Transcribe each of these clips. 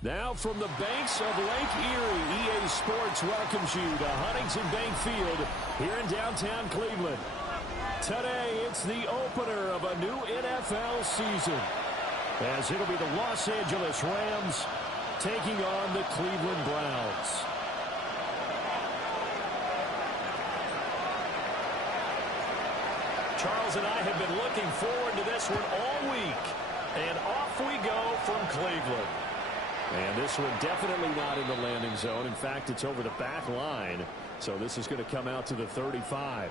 Now from the banks of Lake Erie, EA Sports welcomes you to Huntington Bank Field here in downtown Cleveland. Today, it's the opener of a new NFL season, as it'll be the Los Angeles Rams taking on the Cleveland Browns. Charles and I have been looking forward to this one all week, and off we go from Cleveland. And this one definitely not in the landing zone. In fact, it's over the back line. So this is going to come out to the 35.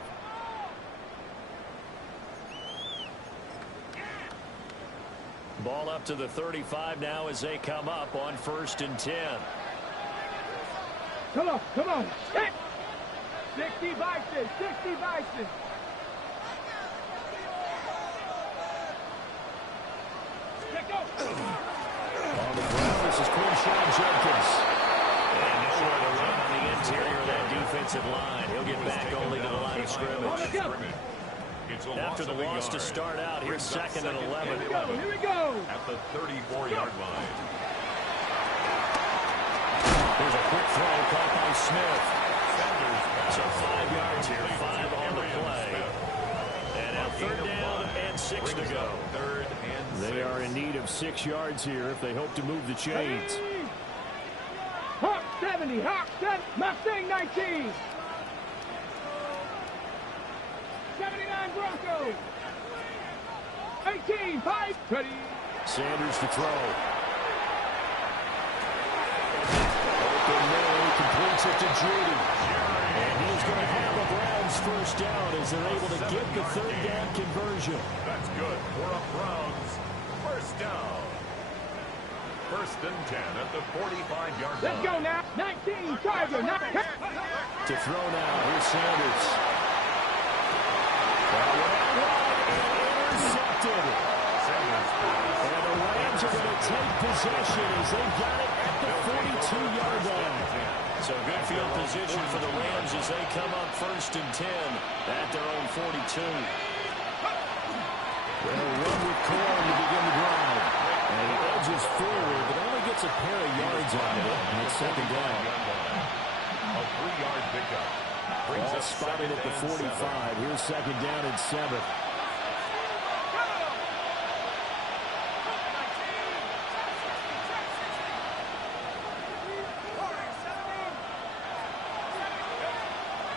Ball up to the 35 now as they come up on 1st and 10. Come on, come on. 60 Bison, 60 Bison. On the ground, this is Quinshon Judkins. And nowhere to run on the interior of that defensive line. He'll get back only to the line of scrimmage. After the loss to start out, here's 2nd and 11. Here we go. At the 34-yard line. There's a quick throw caught by Smith. So 5 yards here, 5 on the play. And now 3rd down and 6 to go. They are in need of 6 yards here if they hope to move the chains. Hawk 70, Hawk 7, Mustang 19. 79 Broncos. 18, 5, ready. Sanders to throw. Open middle, completes it to Judy. And he's going to have a Browns first down as they're able to get the 3rd down conversion. That's good for a Browns first down. 1st and 10 at the 45-yard line. Let's go now. 19, Tiger. To throw now, here's Sanders. Intercepted. And the Rams are going to take possession as they got it at the 42-yard line. So good field position for the Rams as they come up 1st and 10 at their own 42. They'll run with Corn to begin the drive. And he edges forward, but only gets a pair of yards on it. And it's 2nd down. A 3-yard pickup. Ball spotted at the 45. Here's 2nd down and 7.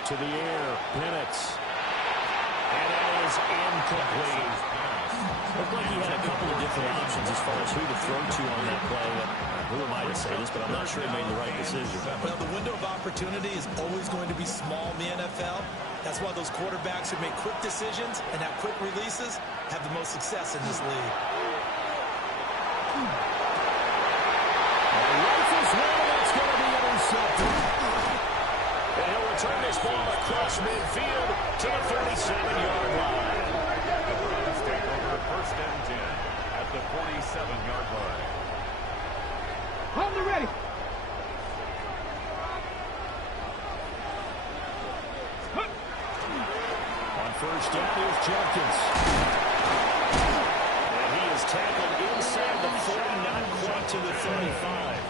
To the air, Penix. And that is incomplete. Looked like he had a couple of different options as far as who to throw to on that play. Who am I to say this, but I'm not sure he made the right decision. Well, the window of opportunity is always going to be small in the NFL. That's why those quarterbacks who make quick decisions and have quick releases have the most success in this league. Rifles one, that's going to be intercepted. And he'll return this ball across midfield to the 37-yard line. The Browns take over 1st and 10 at the 47-yard line. Hold it ready. On 1st down, here's Judkins. And he is tackled inside the 40, not quite to the 35.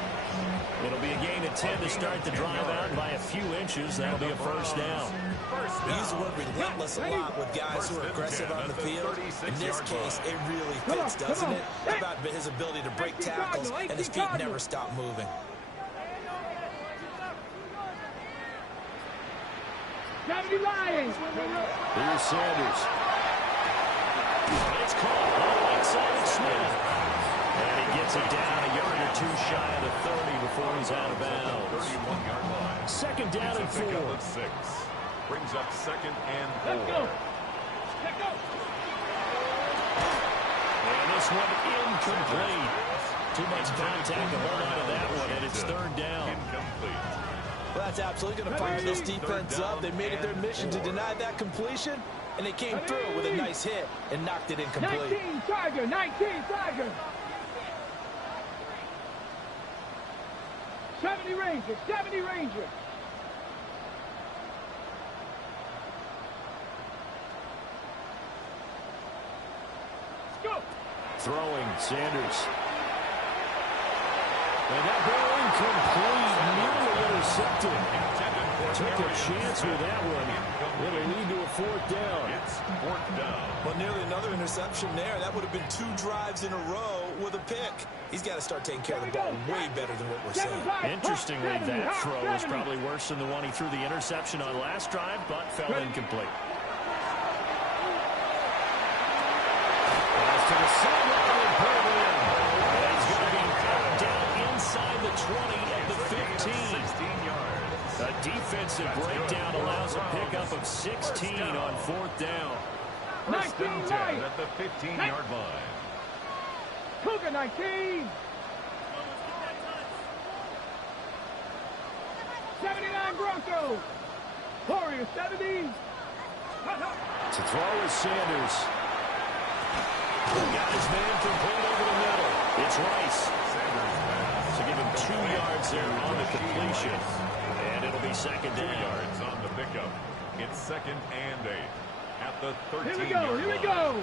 It'll be a gain of 10 to start the drive out by a few inches. That'll be a 1st down. We use the word relentless a lot with guys who are aggressive on the field. In this case, it really fits, doesn't it? How about his ability to break tackles and his feet never stop moving? Lions. Here's Sanders. It's caught on the right side of Smith. And he gets it down a yard or 2 shy of the 30 before he's out of bounds. 31-yard line. 2nd down and 4. Of 6. Brings up 2nd and 4. Let's go. Let's go. And this one incomplete. Too much contact to hold on to that one, and it's 3rd down. Incomplete. Well, that's absolutely going to fire this defense up. They made it their mission to deny that completion, and they came through with a nice hit and knocked it incomplete. 19 Tiger, 19 Tiger. 70 Ranger, 70 Ranger. Let's go. Throwing, Sanders. And that ball incomplete, nearly intercepted. Took a chance with that one. It'll lead to a fourth down. It's fourth down. Well, nearly another interception there. That would have been 2 drives in a row with a pick. He's got to start taking care of the ball way better than what we're seeing. Interestingly, that throw was probably worse than the one he threw the interception on last drive, but fell incomplete. Pass to the sideline and put it in. And he's going to be brought down inside the 20 at the 15. 16 yards. A defensive breakdown allows a pickup of 16 on fourth down. First and 10 at the 15-yard line. Cougar 19. 79 Broncos. Warriors 70. To throw is Sanders. Got his man complete over the middle. It's Rice. To give him 2 yards there on the completion. And it'll be second 2 down. yards on the pickup. It's second and 8 at the 13-yard line. Here we go.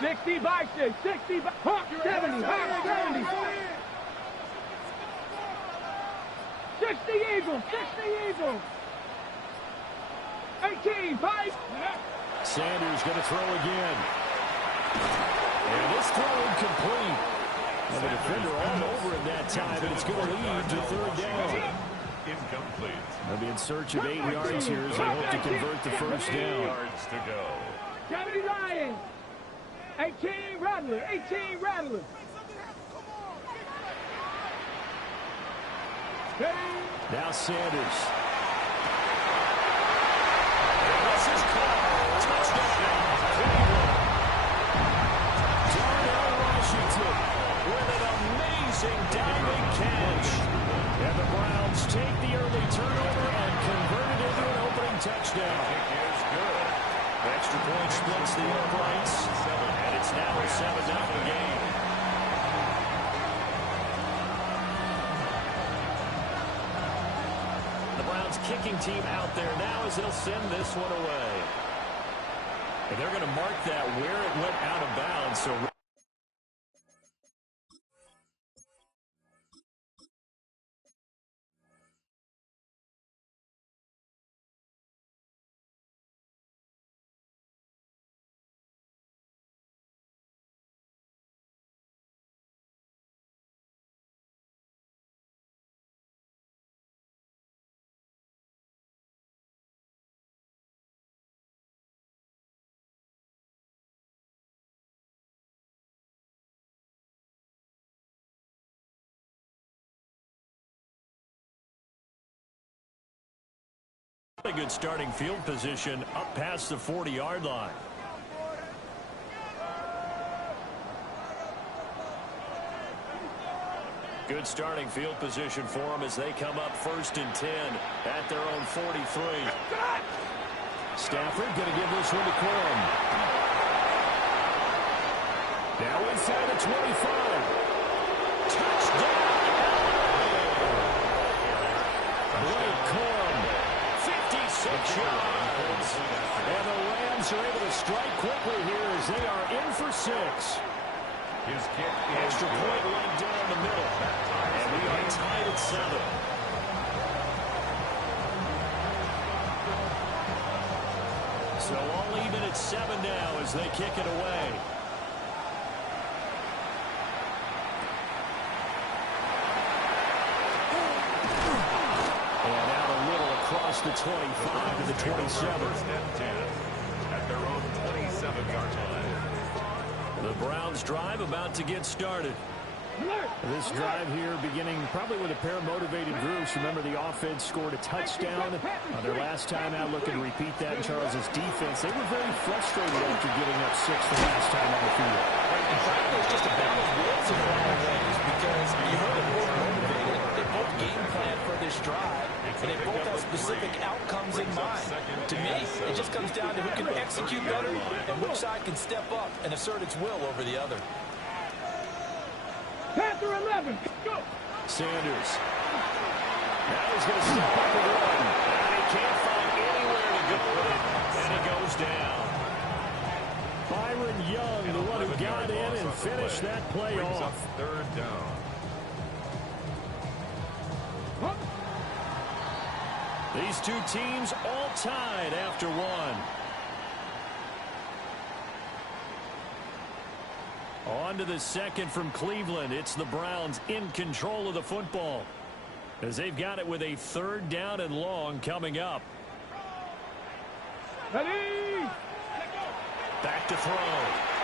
60 Vikings, 60 Hawk 70, Hawk 70. 60 Eagles, 60 Eagles. 18, 5. Sanders going to throw again. And this throw incomplete. And the defender all over him that time, and it's going to lead to third down. Incomplete. They'll be in search of 8 yards here as they hope to convert the first 8 down. yards to go. 70 Lions. 18 Rattler, 18 Rattler. Now Sanders. This is called touchdown. Darnell Washington with an amazing diving catch. And the Browns take the early turnover and convert it into an opening touchdown. Kick is good. Extra point splits the uprights, and it's now a 7-0 game. The Browns kicking team out there now as they'll send this one away. And they're going to mark that where it went out of bounds. So a good starting field position up past the 40-yard line. Good starting field position for them as they come up first and 10 at their own 43. Stafford going to give this one to Corum. Now inside the 25. Touchdown! Blake Corum. 56 yards. And the Rams are able to strike quickly here as they are in for 6. His kick Extra point right down the middle. And we are tied at 7. So all even at 7 now as they kick it away. And out a little across the 25 to the 27. First and 10 at their own 27-yard line. The Browns drive about to get started. This drive here beginning probably with a pair of motivated groups. Remember, the offense scored a touchdown on their last time out, looking to repeat that in Charles's defense. They were very frustrated after getting up 6 the last time on the field. And frankly, it's just a battle of wills in a lot of ways because you heard them both motivated. They both game plan for this drive, and they both have specific outcomes in mind. To me, it just comes down to who can execute better and which side can step up and assert its will over the other. Panther 11. Go. Sanders. Now he's going to step up and run. And he can't find anywhere to go with it. And he goes down. Byron Young, the one who got in and finished that play off. Third down. these two teams all tied after one. On to the second from Cleveland. It's the Browns in control of the football, as they've got it with a 3rd down and long coming up. Ready? Back to throw.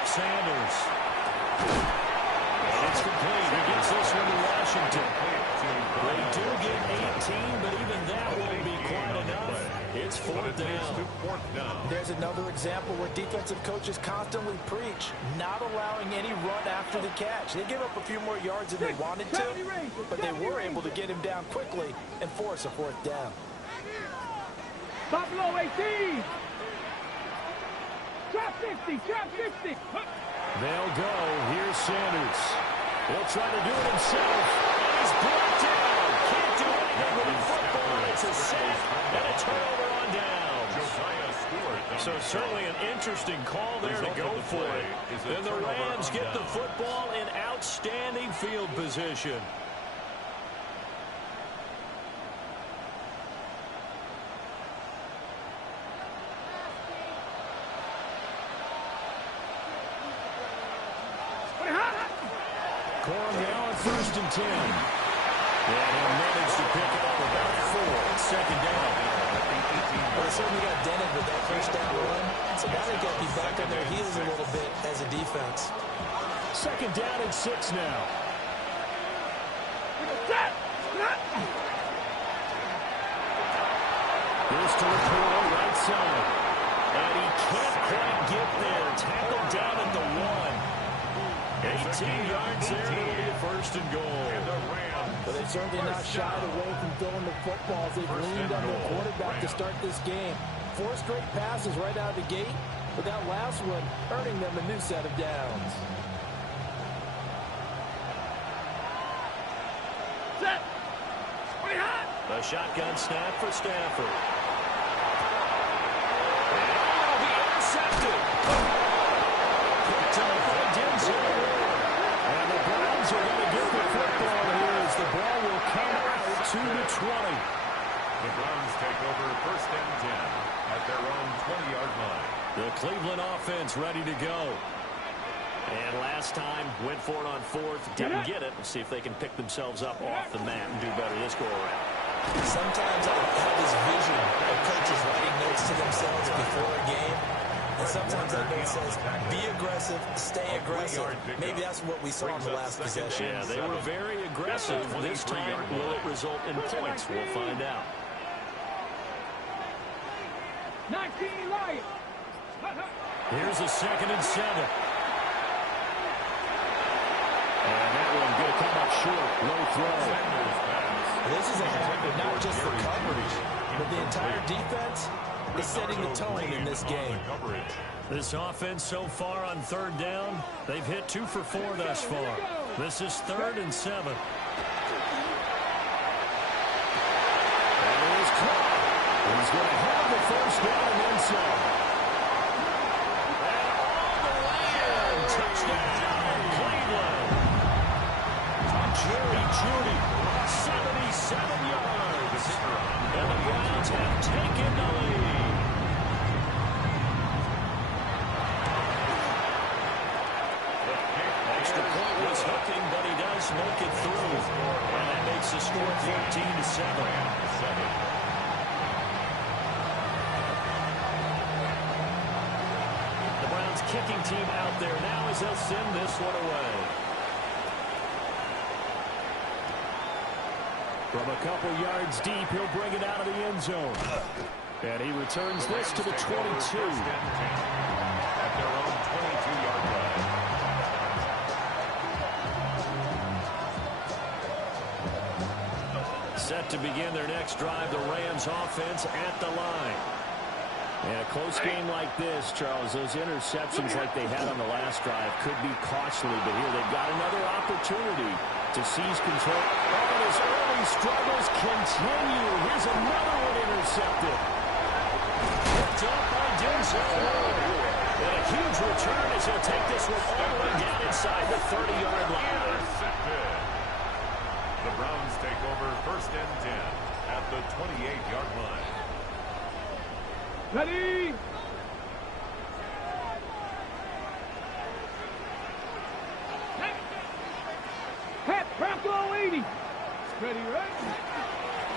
Sanders. And it's complete. He gets this one to Washington. They do get 18, but even that won't be quite enough. It's 4th down. There's another example where defensive coaches constantly preach not allowing any run after the catch. They give up a few more yards than they wanted to, but they were able to get him down quickly and force a 4th down. Buffalo 18. Trap 60, trap 60. They'll go. Here's Sanders. He'll try to do it himself. And he's brought down. Can't do anything with the football. It's a sack and a turnover on down. So certainly an interesting call there to go for it. And the Rams get the football in outstanding field position. Corum now on 1st and 10. And he'll manage to pick it up about 4. It's 2nd down. Well, they certainly got dented with that 1st down run, so now they've got to be back on their heels a little bit as a defense. 2nd down and 6 now. Here's to Lapua, right side. And he can't quite get there. Tackled down at the 1. 18 yards there. It'll be a 1st and goal. But they've certainly not shied away from throwing the footballs. They've leaned on their quarterback to start this game. 4 straight passes right out of the gate, but that last one earning them a new set of downs. Set. A shotgun snap for Stafford. And he intercepted. Picked up by Denzel. And the Browns are going to get the football here as the ball will come out to the 20. The Browns take over 1st and 10 at their own 20-yard line. The Cleveland offense ready to go. And last time, went for it on 4th, didn't get it. We'll see if they can pick themselves up off the mat and do better this go-around. Sometimes I have this vision of coaches writing notes to themselves before a game. And sometimes that note says, be aggressive, stay aggressive. Maybe that's what we saw in the last possession. Yeah, they were very aggressive. This time, will it result in points? We'll find out. 19 Lions. Here's a 2nd and 7. And that one going to come up short. Low throw. This is a habit, not just for coverage, but the entire defense is setting the tone in this game. This offense so far on 3rd down, they've hit 2 for 4 thus far. This is 3rd and 7. And it is caught. He's going to have the 1st down and then some. And on the land, touchdown, Cleveland. Jerry Jeudy, 77 yards. And the Browns have taken the lead. Extra point was hooking, but he does make it through. And that makes the score 14-7. The Browns kicking team out there now as they'll send this one away. From a couple yards deep, he'll bring it out of the end zone. And he returns this to the 22. At their own 22-yard line. Set to begin their next drive, the Rams offense at the line. And a close game like this, Charles, those interceptions like they had on the last drive could be costly, but here they've got another opportunity to seize control. And his early struggles continue. Here's another one intercepted. Picked up by Denzel. And a huge return as he'll take this one all the way down inside the 30-yard line. Intercepted. The Browns take over 1st and 10 at the 28-yard line. Ready? Pat, Bronco 80. Ready, right?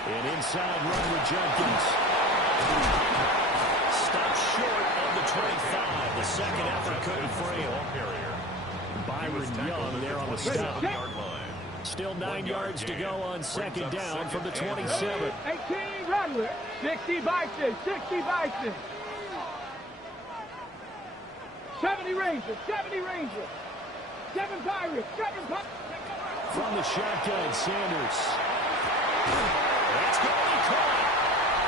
An inside run with Jenkins. Stopped short of the 25. The second effort couldn't free him. Byron Young there on the stop. Still 9 yards to go on second down from the 27. 18 Rattler. 60 Bison. 60 Bison. 70 Rangers. 70 Rangers. 7 Pirates. 7 Pirates. From the shotgun, Sanders. That's going to be caught.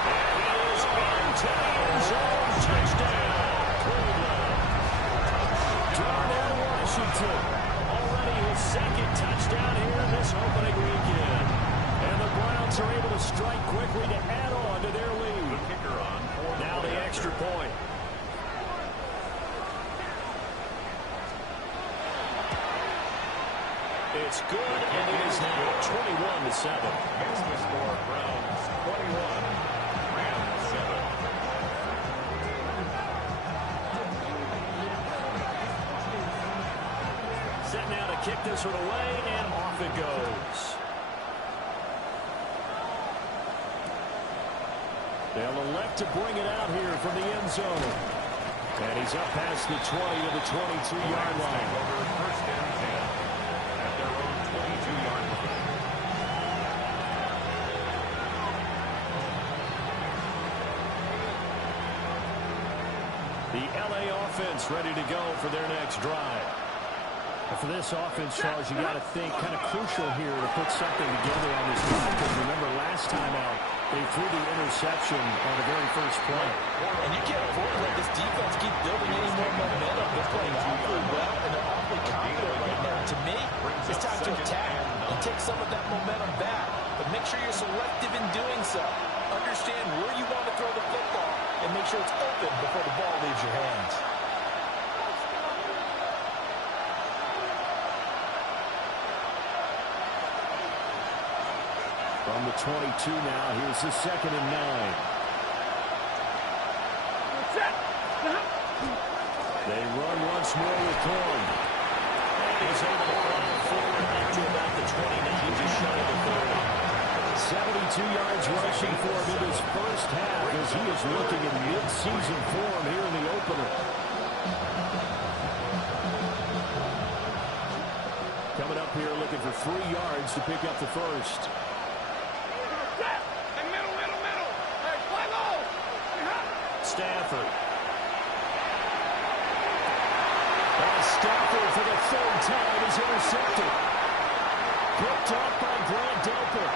And he is into the end zone. Touchdown, Cleveland. Darnell Washington. Already his second touchdown here in this opening weekend. And the Browns are able to strike quickly to add on to their lead. The kicker on. Now the extra point. It's good, and it is now 21-7. Makes the score Browns 21, Rams 7. Set now to kick this one away, and off it goes. They'll elect to bring it out here from the end zone. And he's up past the 20 to the 22-yard line. First and 10 at their own 22-yard line. The LA offense ready to go for their next drive. And for this offense, Charles, you got to think kind of crucial here to put something together on this drive. Because remember, last time out, they threw the interception on the very first play. And you can't afford to let this defense keep building any more momentum. They're playing awfully well, and they're awfully confident right now. To me, it's time to attack and take some of that momentum back. But make sure you're selective in doing so. Understand where you want to throw the football, and make sure it's open before the ball leaves your hands. From the 22 now, here's the 2nd and 9. They run once more with Cohen. He's able to fly forward back to about the 29, just shy of the 30. 72 yards rushing for him in his first half as he is looking in mid-season form here in the opener. Coming up here looking for 3 yards to pick up the first. Stafford. Stafford for the 3rd time is intercepted. Picked off by Grant Delpit.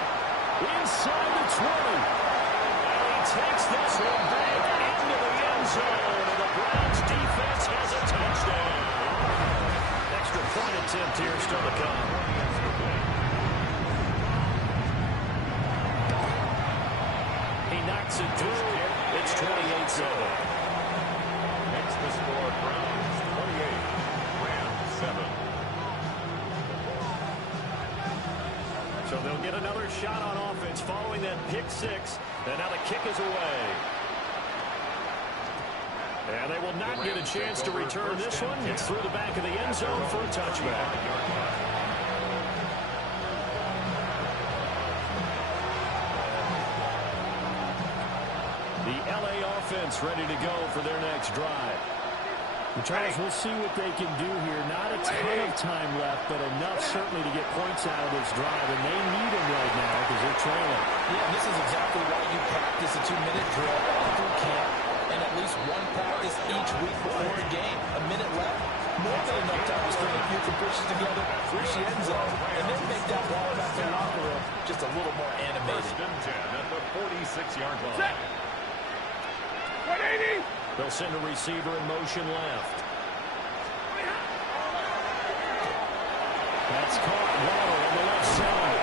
Inside the 20. And he takes this one back into the end zone. And the Browns defense has a touchdown. Extra point attempt here still to come. He knocks it through. It's 28-7. Makes the score Browns 28, Rams 7. So they'll get another shot on offense following that pick 6. And now the kick is away. And they will not get a chance to return this one. It's through the back of the end zone for a touchback. The LA offense ready to go for their next drive. And Charles, we'll see what they can do here. Not a ton of time left, but enough certainly to get points out of this drive. And they need them right now because they're trailing. Yeah, and this is exactly why you practice a 2-minute drill all through camp and at least one practice each week before a game. A minute left, more than enough time to string a few completions together, reach the end zone, and then make that walk back to the locker room just a little more animated. First and 10 at the 46-yard line. 180. They'll send a receiver in motion left. That's caught Waddle on the left side.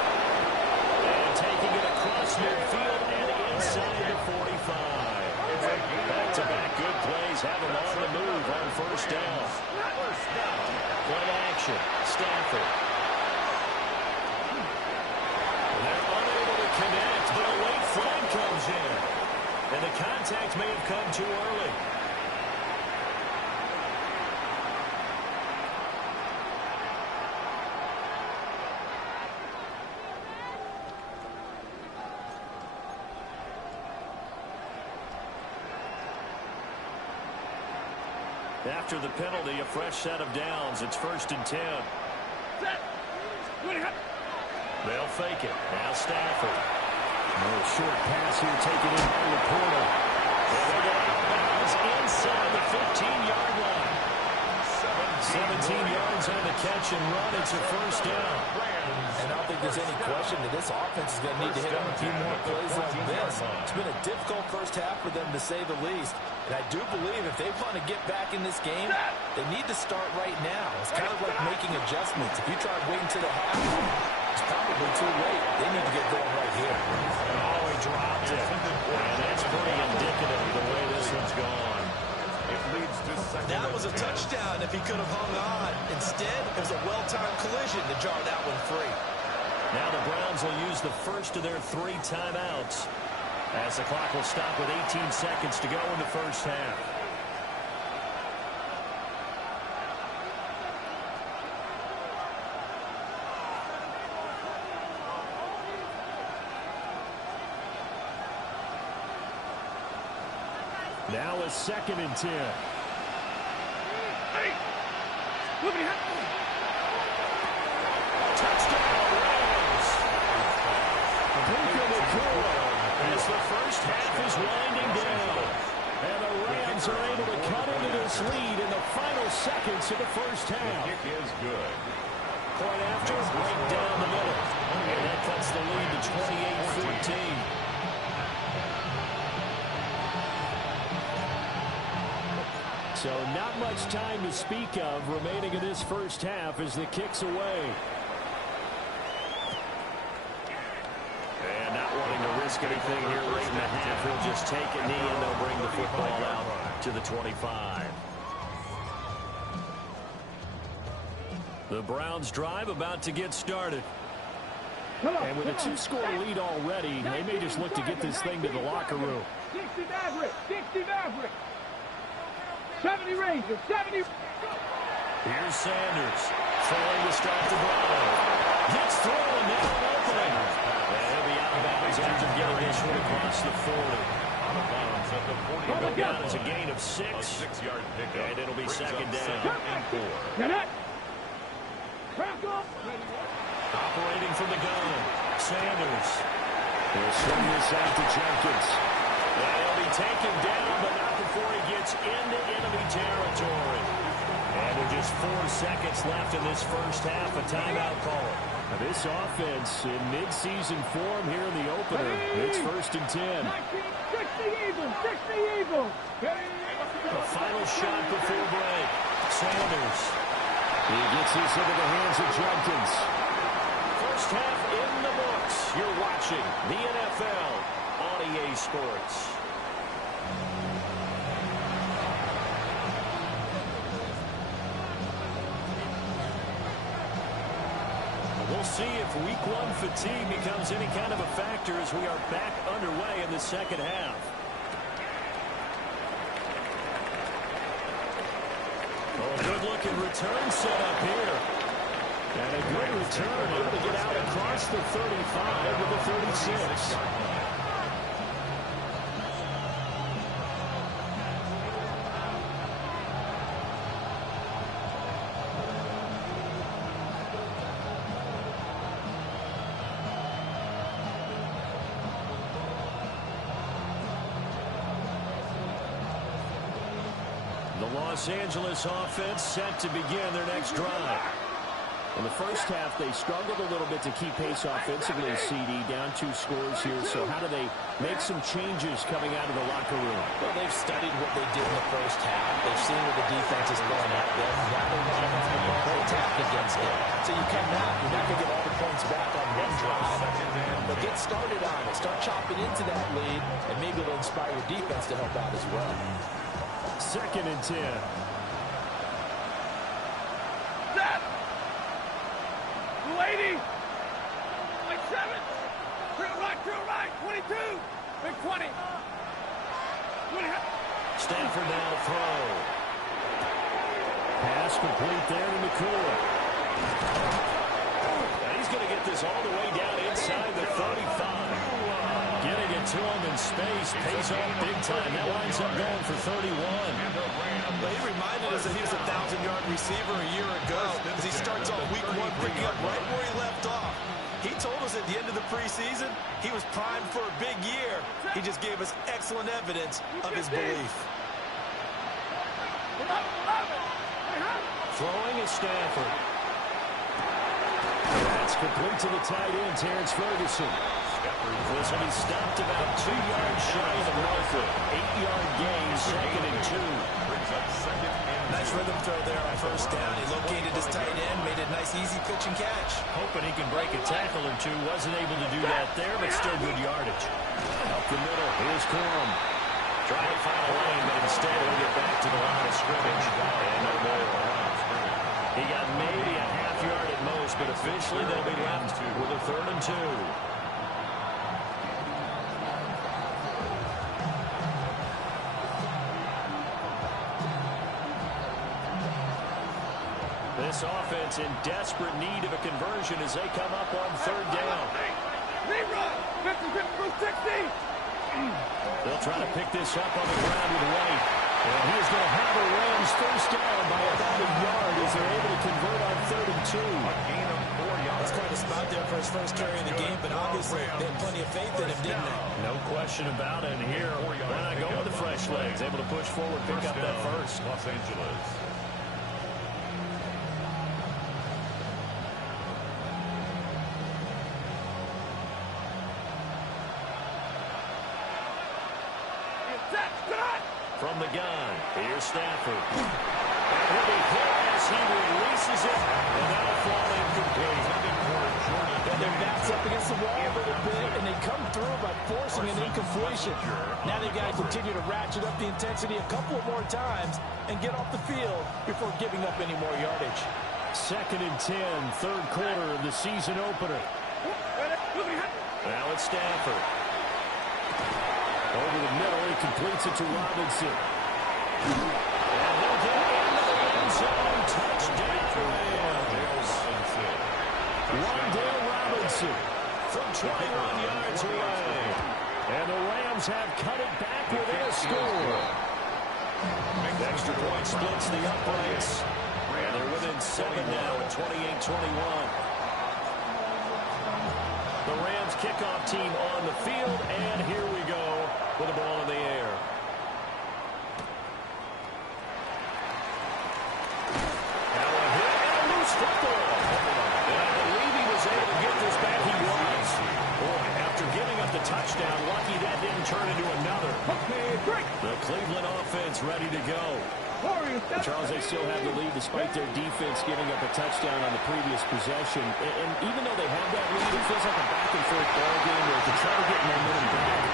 And taking it across midfield and inside the 45. Back-to-back good plays have him on the move on first down. Play action. Stafford. And they're unable to connect, but a late flag comes in. And the contact may have come too early. After the penalty, a fresh set of downs. It's 1st and 10. They'll fake it. Now Stafford. A short pass here taken in by Laporta. And they go out of bounds inside the 15-yard line. 17 yards on the catch and run. It's a 1st down. And I don't think there's any question that this offense is going to need to hit on a few more plays like this. It's been a difficult first half for them, to say the least. And I do believe if they want to get back in this game, they need to start right now. It's kind of like making adjustments. If you try waiting to the half, it's probably too late. They need to get going right here. Oh, he dropped it. And that's pretty indicative of the way this one's gone. It leads to second. That was a touchdown if he could have hung on. Instead, it was a well-timed collision to jar that one free. Now the Browns will use the first of their 3 timeouts, as the clock will stop with 18 seconds to go in the first half. Now a 2nd and 10. Touchdown, Rams! Puka Nacua as the first half is winding down. And the Rams are able to cut into this lead in the final seconds of the first half. The kick is good. Point after, right down the middle. And that cuts the lead to 28-14. So not much time to speak of remaining in this first half as the kick's away. And not wanting to risk anything here late in the half, he'll just take a knee and they'll bring the football out to the 25. The Browns drive about to get started. And with a 2-score lead already, they may just look to get this thing to the locker room. 60 Maverick, 60 Maverick. 70 Rangers, 70. Here's Sanders. Throwing to start the drive. Gets through and now an opening. And he'll be out of bounds after getting this one across the 40. Out of bounds at the 40. He'll be down as a gain of 6. A 6-yard pickup. And it'll be second down. 2nd and 4. Get it. Crack up. Operating from the gun. Sanders. He'll swing this out to Jenkins. And he'll be taken down, but not before he gets into enemy territory. And with just 4 seconds left in this first half, a timeout call. Now this offense in mid-season form here in the opener. It's 1st and 10. 60 Eagles, 60 Eagles. A final shot before break. Sanders. He gets this into the hands of Jenkins. First half in the books. You're watching the NFL on EA Sports. We'll see if week 1 fatigue becomes any kind of a factor as we are back underway in the second half. Oh, good-looking return set up here. And a good return, able to get out across the 35 with the 36. The Los Angeles offense set to begin their next drive. In the first half, they struggled a little bit to keep pace offensively, CD, down 2 scores here. So how do they make some changes coming out of the locker room? Well, they've studied what they did in the first half. They've seen what the defense is going at them. Now they want to attack against it. So you're not going to get all the points back on one drive. But get started on it. Start chopping into that lead, and maybe it'll inspire your defense to help out as well. 2nd and 10. Set. 280. Like 7. To the right, 22. Big 20. Stafford now to throw. Pass complete there to McCoy. And he's going to get this all the way down inside the 35. Getting it to him in space pays off big time. That winds up going for 31. But he reminded us that he was a 1,000-yard receiver a year ago as he starts off week 1 picking up right where he left off. He told us at the end of the preseason he was primed for a big year. He just gave us excellent evidence of his belief. Throwing is Stafford. That's complete to the tight end, Terrence Ferguson. This one he stopped about 2 yards shy of the marker. 8-yard gain, 2nd and 2. Nice rhythm throw there on first down. He located his tight end, made a nice easy pitch and catch. Hoping he can break a tackle or two. Wasn't able to do that there, but still good yardage. Up the middle, here's Corum. Trying to find a lane, but instead he'll get back to the line of scrimmage. And no more. He got maybe a half yard at most, but officially they'll be left with a 3rd and 2. This offense in desperate need of a conversion as they come up on 3rd down. They'll try to pick this up on the ground with White. And he's going to have a Rams first down by about a yard as they're able to convert on 3rd and 2. That's quite a spot there for his first carry of the game, but obviously they had plenty of faith in him, didn't they? No question about it. And here, why not go with the fresh legs? Able to push forward, pick up that first. Los Angeles. From the gun, here's Stafford. And he'll be hit as he releases it, and that'll fall incomplete. And their backs up against the wall a little bit, and they come through by forcing an incompletion. Now they've got to continue to ratchet up the intensity a couple of more times and get off the field before giving up any more yardage. 2nd and 10, 3rd quarter of the season opener. Now it's Stafford. Over the middle, he completes it to Robinson. And he'll get into the end zone. Touchdown, Rams. Wan'Dale Robinson from 21 yards away. And the Rams have cut it back within a score. Extra point splits the uprights. And they're within 7 now at 28-21. The Rams kickoff team on the field, and here we go with the ball in the air. Now a hit and a loose football. And I believe he was able to get this back. He was. Boy, after giving up the touchdown, lucky that didn't turn into another. The Cleveland offense ready to go. Charles, they still have the lead despite their defense giving up a touchdown on the previous possession. And even though they have that lead, it feels like a back-and-forth ball game where to try to get momentum back,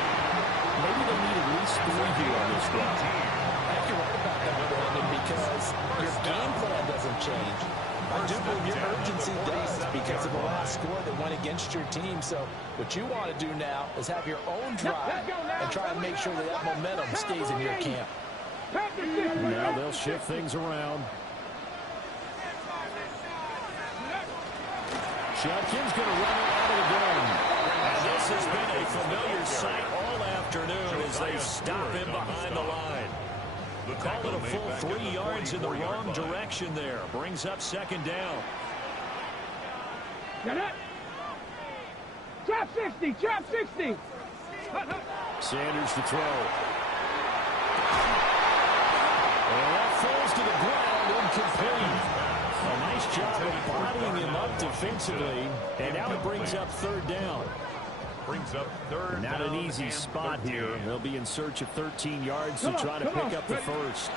maybe they need at least 3 here on this run. I think you're right about that, Brandon, because your game plan doesn't change. I do believe your urgency does because of the last score that went against your team. So what you want to do now is have your own drive and try and make sure that that momentum stays in your camp. Now they'll shift things around. Judkins going to run it out of the gun. And this has been a familiar sight all afternoon as they stop him behind the line. Call it a full 3 yards in the wrong direction there. Brings up 2nd down. Trap 60, trap 60. Sanders to throw. And that falls to the ground, incomplete. A nice job of bodying him up defensively. And now it brings up 3rd down. Brings up 3rd Not down an easy spot here. They'll be in search of 13 yards to try to pick up the first.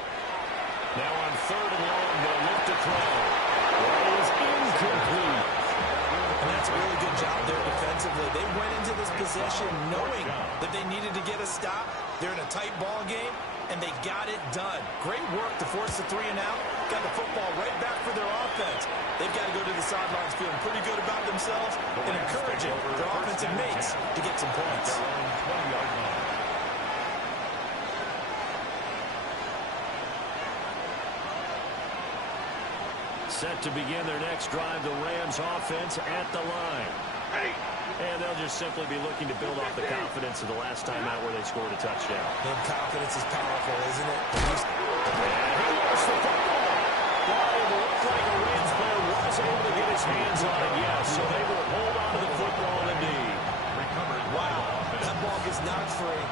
Now on 3rd and long, they'll look to throw. That is incomplete. And that's a really good job there defensively. They went into this possession knowing that they needed to get a stop. They're in a tight ball game, and they got it done. Great work to force the 3 and out. Got the football right back for their offense. They've got to go to the sidelines feeling pretty good about themselves and encouraging their offensive mates to get some points. Set to begin their next drive, the Rams offense at the line. And they'll just simply be looking to build off the confidence of the last time out where they scored a touchdown. And confidence is powerful, isn't it? And he lost the football. Well, it looked like a Rams player was able to get his hands on it, yes. So they will hold on to the football indeed. Wow, that ball gets knocked free,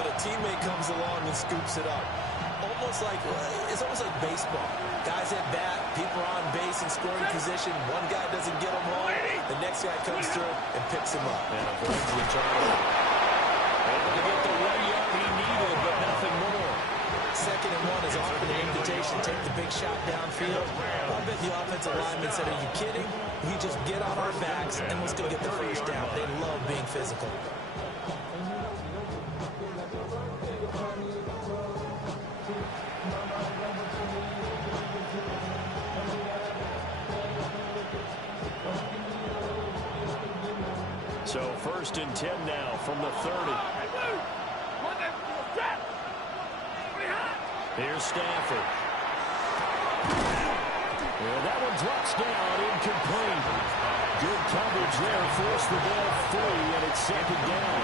but a teammate comes along and scoops it up. It's almost like baseball. Guys at bat, people are on base in scoring position. One guy doesn't get them wrong. The next guy comes through and picks him up. And avoids the turnover. Able to get the 1 yard he needed, but nothing more. 2nd and 1 is often an invitation. Take the big shot downfield. I bet the offensive lineman said, "Are you kidding? We just get on our backs and let's go get the first down." They love being physical. So 1st and 10 now from the 30. Here's Stafford. Yeah, that one drops down, incomplete. Good coverage there, forced the ball free, and it's 2nd down.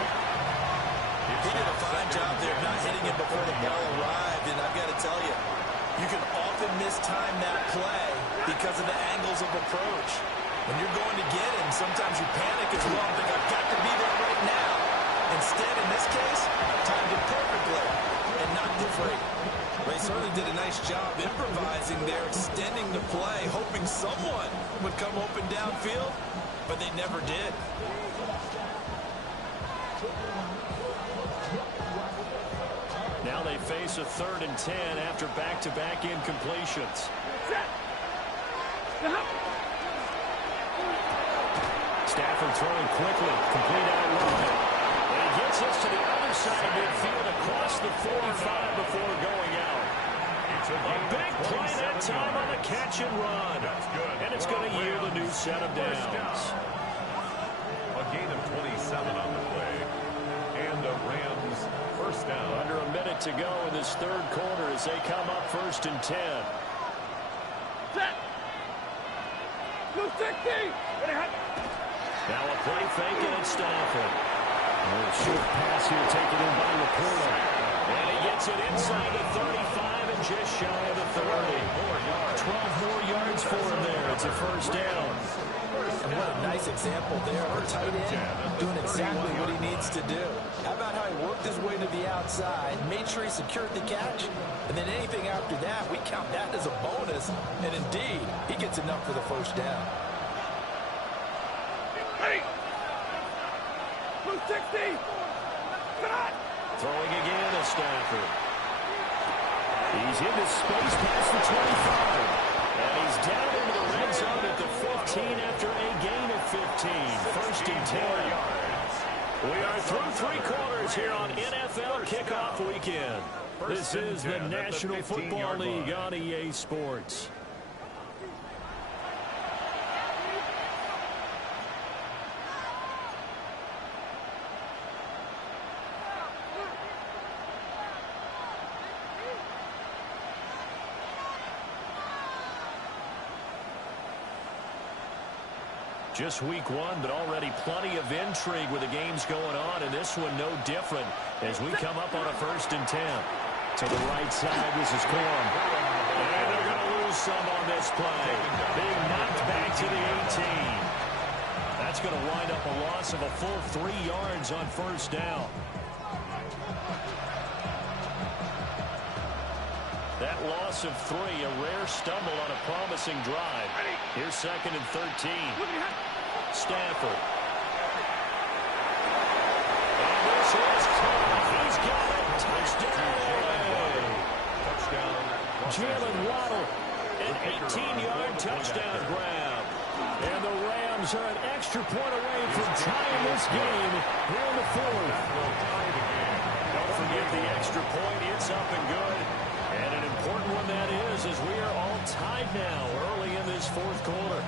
He did a fine job there not hitting it before the ball arrived, and I've got to tell you, you can often mistime that play because of the angles of approach. When you're going to get him, sometimes you panic as well and think, "I've got to be there right now." Instead, in this case, timed it perfectly and knocked it free. They certainly did a nice job improvising there, extending the play, hoping someone would come open downfield, but they never did. Now they face a 3rd and 10 after back-to-back incompletions. Stafford throwing quickly, complete out wide. And he gets us to the other side of midfield across the 45 before going out. A big play that time on the catch and run. And it's going to yield a new set of downs. A gain of 27 on the play. And the Rams first down. Under a minute to go in this 3rd quarter as they come up 1st and 10. Set. 260. Now a play fake and it's Stafford. A short pass here taken in by Laporta. And he gets it inside the 35 and just shy of the 30. 12 more yards for him there. It's a 1st down. And what a nice example there. Our tight end doing exactly what he needs to do. How about how he worked his way to the outside, made sure he secured the catch, and then anything after that, we count that as a bonus. And indeed, he gets enough for the 1st down. 260. Throwing again to Stafford. He's into space past the 25. And he's down into the red zone at the 15 after a gain of 15. 1st and 10. We are through 3 quarters here on NFL Kickoff Weekend. This is the National Football League on EA Sports. Just week 1, but already plenty of intrigue with the games going on, and this one no different as we come up on a 1st and 10. To the right side, this is Corum. And they're going to lose some on this play. Being knocked back to the 18. That's going to wind up a loss of a full 3 yards on 1st down. That loss of 3, a rare stumble on a promising drive. Here's 2nd and 13. Stafford. And this is caught. He's got it. Touchdown. Jalen Waddle, an 18-yard touchdown grab. And the Rams are an extra point away from tying this game here in the 4th. Don't forget the extra point. It's up and good. And an important one that is, as we are all tied now early in this 4th quarter.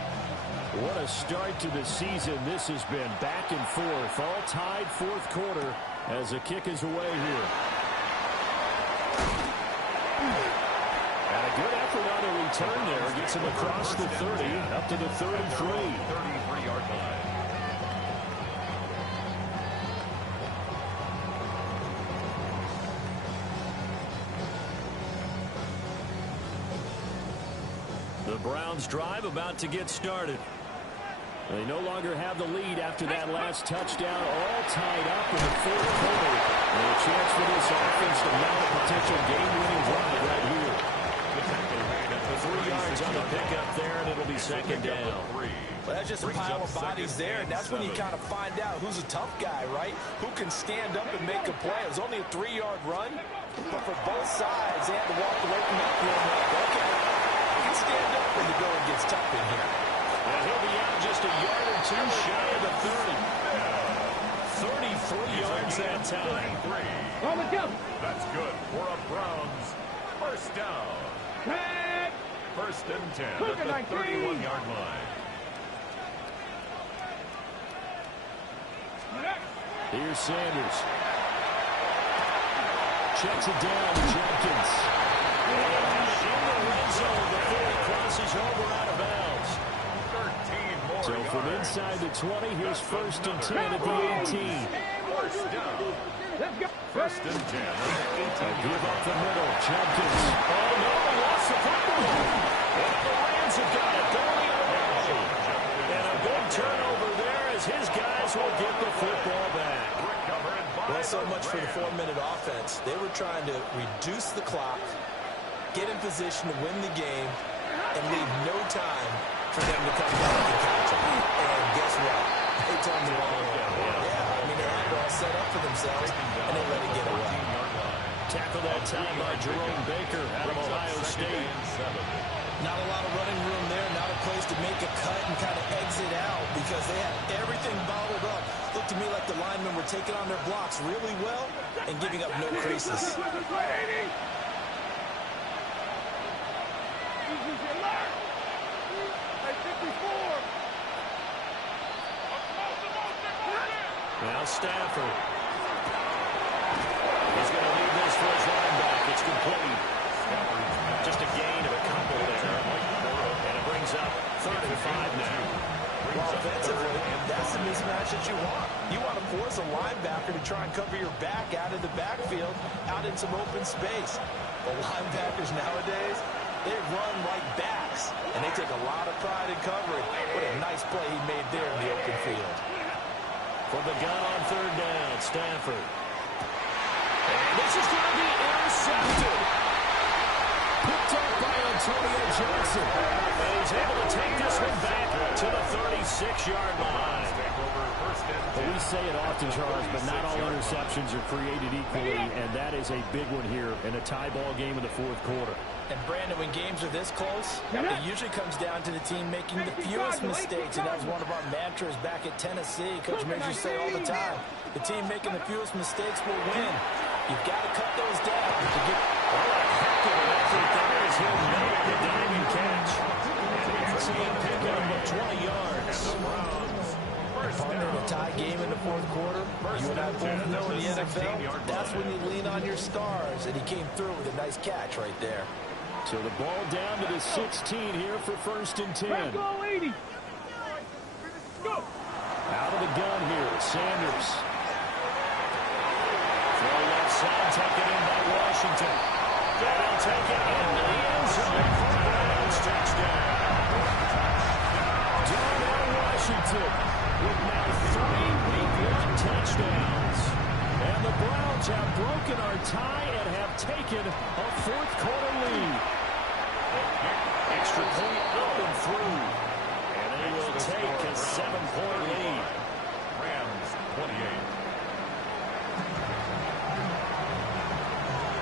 What a start to the season this has been. Back and forth, all tied 4th quarter as the kick is away here. And a good effort on the return there. gets him across the 30, up to the 33. 33-yard line. The Browns drive about to get started. They no longer have the lead after that last touchdown, all tied up in the fourth quarter. And a chance for this offense to mount a potential game-winning drive right here. 3 yards on the pickup there, and it'll be second down. Well, that's just a pile of bodies there, and that's when you kind of find out who's a tough guy, right? Who can stand up and make a play. It was only a 3-yard run, but for both sides, they had to walk away from that field. Okay, you can stand up when the going gets tough in here. And he'll be out just a yard or two shy of the 30. 33 yards that time. On the jump. That's good for a Browns first down. Tag. First and 10 at the 31-yard line. Here's Sanders. Checks it down to Jenkins. In the red zone before he crosses over out of bounds. 13 more So yards. from inside the 20, here's first and 10 at the 18. First down. Let's go. First and 10 at the 18. Give up the middle. Jenkins. Oh, no, lost the football. And the Rams have got it going the other way. And a big turnover there as his guys will get the football back. Well, so much for the 4-minute offense. They were trying to reduce the clock, get in position to win the game, and leave no time for them to come back and catch them. And guess what? They turned the ball over. Yeah, I mean, they had it all set up for themselves, and they let it get away. Tackle that time by Jerome Baker out of Ohio State. Not a lot of running room there, not a place to make a cut and kind of exit out because they had everything bottled up. Looked to me like the linemen were taking on their blocks really well and giving up no creases. Now Stafford. He's going to leave this for his linebacker. It's complete. Just a gain of a couple there. And it brings up 3rd and 5 now. Well, offensively, that's the mismatch that you want. You want to force a linebacker to try and cover your back out of the backfield, out in some open space. The linebackers nowadays, they run like backs, and they take a lot of pride in covering. What a nice play he made there in the open field. For the gun on 3rd down, Stafford. And this is going to be intercepted. Picked up by Antonio Johnson. And he's able to take this one back to the 36-yard line. Well, we say it often, Charles, but not all interceptions are created equally, and that is a big one here in a tie ball game in the 4th quarter. And, Brandon, when games are this close, it usually comes down to the team making the fewest mistakes, and that was one of our mantras back at Tennessee. Coach Major used to say all the time, the team making the fewest mistakes will win. You've got to cut those down to get... Well, a heck of an effort there as he'll make the diving catch. And it's a pickup of 20 yards. Partner in a tie game in the 4th quarter. You and I both know in the NFL, that's when you lean on your stars, and he came through with a nice catch right there. So the ball down to the 16 here for 1st and 10. Go, 80. Go. Out of the gun here, Sanders. Throw left side, taken in by Washington. They'll take it into the end zone for a Browns touchdown. Darnell Washington with now 3 Week 1 touchdowns. And the Browns have broken our tie and have taken a 4th quarter lead. Extra point up and through. And they will take a 7-point lead. Rams 28.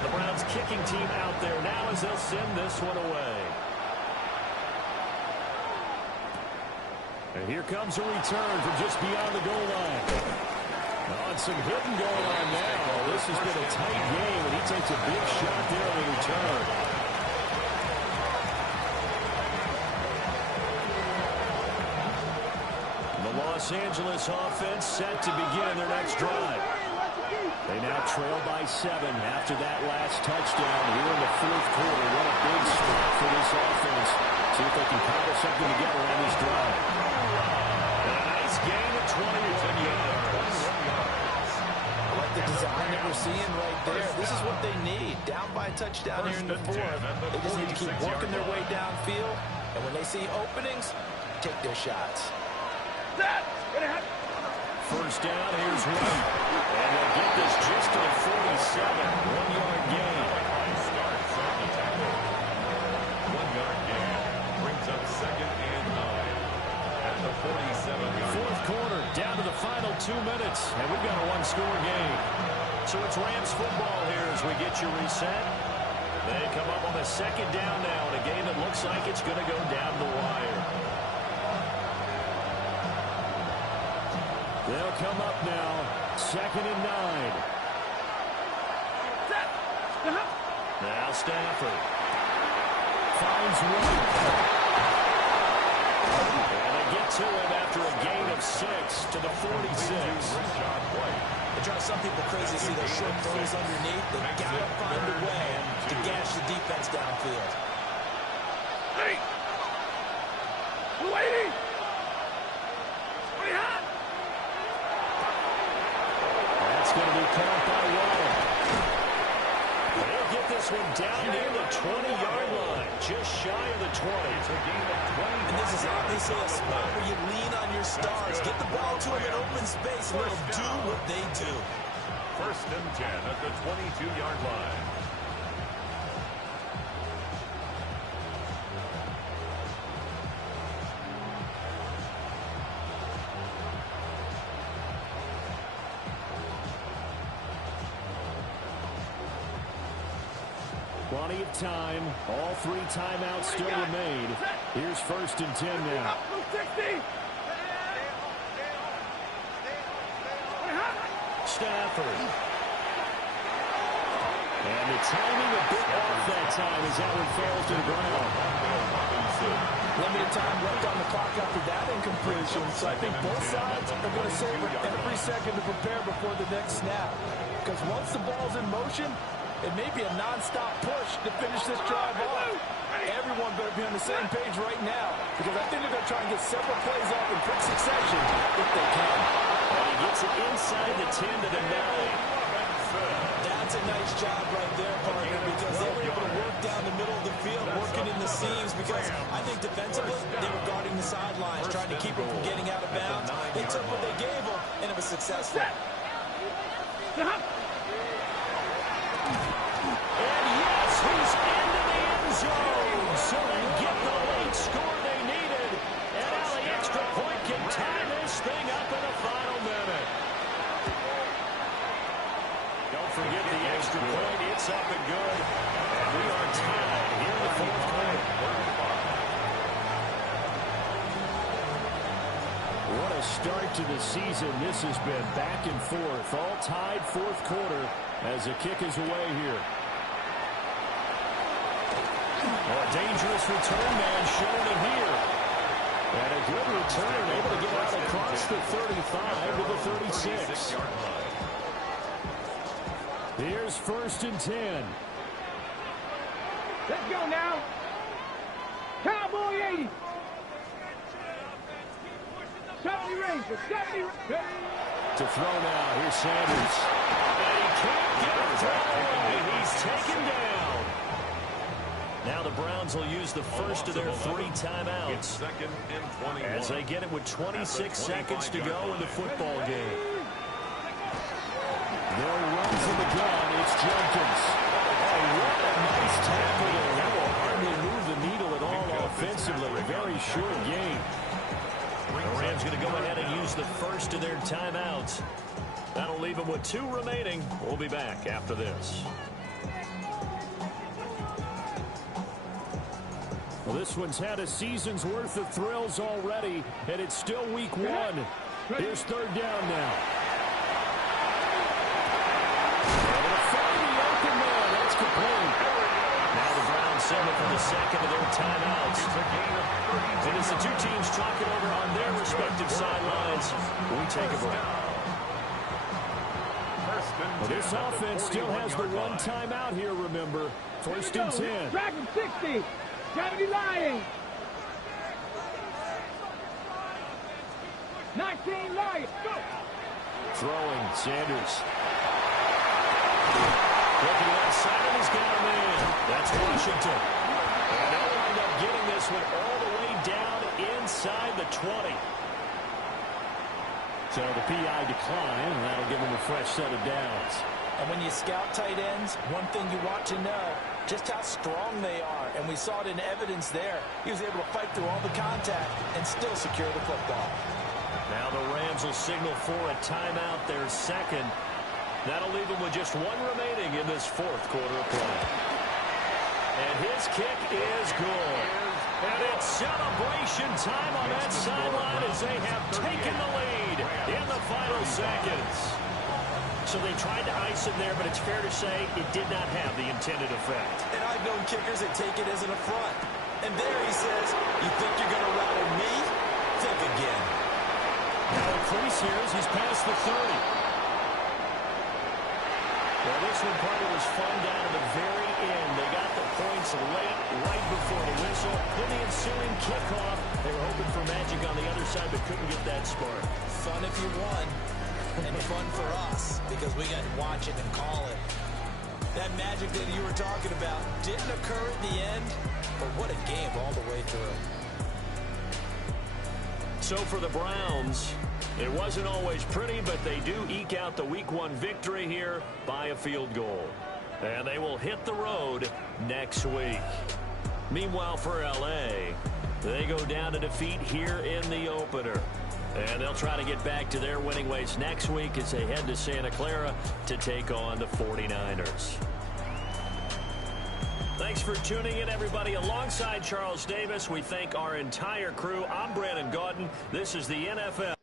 The Browns kicking team out there now as they'll send this one away. And here comes a return from just beyond the goal line. And some hitting going on now. This has been a tight game, and he takes a big shot there on the return. The Los Angeles offense set to begin their next drive. They now trail by 7 after that last touchdown here in the 4th quarter. What a big start for this offense See if they can cobble something together on this drive. And a nice gain of 21 yards. I like the design that we're seeing right there. This is what they need. Down by a touchdown here in the fourth. They just need to keep working their way downfield. And when they see openings, take their shots. First down, here's White. And they'll get this just to the 47. 1-yard gain. 1-yard gain. Brings up 2nd and 9. At the 47-yard. Fourth quarter, down to the final 2 minutes. And we've got a one-score game. So it's Rams football here as we get you reset. They come up on a second down now in a game that looks like it's going to go down the wire. They'll come up now, 2nd and 9. Now Stafford finds White. And they get to him after a gain of 6 to the 46. It drives some people crazy to see those short throws underneath. They've got to find a way to gash the defense downfield. Hey! Waiting! That's going to be caught by Waddle. They'll get this one down near the 20-yard line, just shy of the 20. It's a gain of 20. And this is obviously a spot where you lean on your stars. Get the ball to them in open space, and they'll do what they do. 1st and 10 at the 22-yard line. Plenty of time. All 3 timeouts still remain. Here's 1st and 10 now. 60! Stafford. And the timing a bit off that time as that one falls to the ground. Limited time left on the clock after that incompletion. So I think both sides are going to savor every second to prepare before the next snap. Because once the ball's in motion, it may be a non-stop push to finish this drive off. Everyone better be on the same page right now, because I think they're going to try and get several plays off in quick succession if they can. And he gets it inside the 10 to the 9. That's a nice job right there, partner, because they were able to work down the middle of the field, working in the seams, because I think defensively, they were guarding the sidelines, trying to keep them from getting out of bounds. They took what they gave them, and it was successful. And yes, he's into the end zone. So they get the late score they needed. And now the extra point can tie this thing up in the final minute. Don't forget the extra point. It's up and good. And we are tied here in the fourth quarter. What a start to the season this has been. Back and forth. All tied fourth quarter as the kick is away here. A dangerous return man showing it here. And a good return, able to get out across the 35 to the 36. Here's 1st and 10. Let's go now. Cowboy 80. 70 Rangers, 70. To throw now, here's Sanders. And he can't get it thrown. He's taken down. Now the Browns will use the first of their 3 timeouts as they get it with 26 seconds to go in the football game. There runs in the gun. It's Jenkins. Oh, what a nice tackle there. That will hardly move the needle at all offensively. A very short game. The Rams going to go ahead and use the first of their timeouts. That'll leave them with 2 remaining. We'll be back after this. Well, this one's had a season's worth of thrills already, and it's still week 1. Here's 3rd down now. And they'll find the open man. That's complete. Now the Browns send it for the second of their timeouts. And as the 2 teams talk it over on their respective sidelines, we take a break. Well, this offense still has the 1 timeout here, remember. 1st and 10. Dragon 60. 70 Lions. 19 Lions, go! Throwing, Sanders. Looking left side, and he's got him in. That's Washington. And they'll wind up getting this one all the way down inside the 20. So the PI decline, and that'll give them a fresh set of downs. And when you scout tight ends, one thing you want to know, just how strong they are. And we saw it in evidence there. He was able to fight through all the contact and still secure the football. Now the Rams will signal for a timeout, their second. That'll leave them with just one remaining in this fourth quarter of play. And his kick is good. And it's celebration time on that sideline as they have taken the lead in the final seconds. So they tried to ice him there, but it's fair to say it did not have the intended effect. And I've known kickers that take it as an affront. And there he says, you think you're going to rattle me? Think again. Now increase here as he's past the 30. Well, this one probably was fun down to the very end. They got the points late, right before the whistle. Then the ensuing kickoff. They were hoping for magic on the other side, but couldn't get that spark. Fun if you won, and fun for us, because we got to watch it and call it. That magic that you were talking about didn't occur at the end, but what a game all the way through. So for the Browns, it wasn't always pretty, but they do eke out the Week 1 victory here by a field goal. And they will hit the road next week. Meanwhile, for L.A., they go down to defeat here in the opener. And they'll try to get back to their winning ways next week as they head to Santa Clara to take on the 49ers. Thanks for tuning in, everybody. Alongside Charles Davis, we thank our entire crew. I'm Brandon Gaudin. This is the NFL.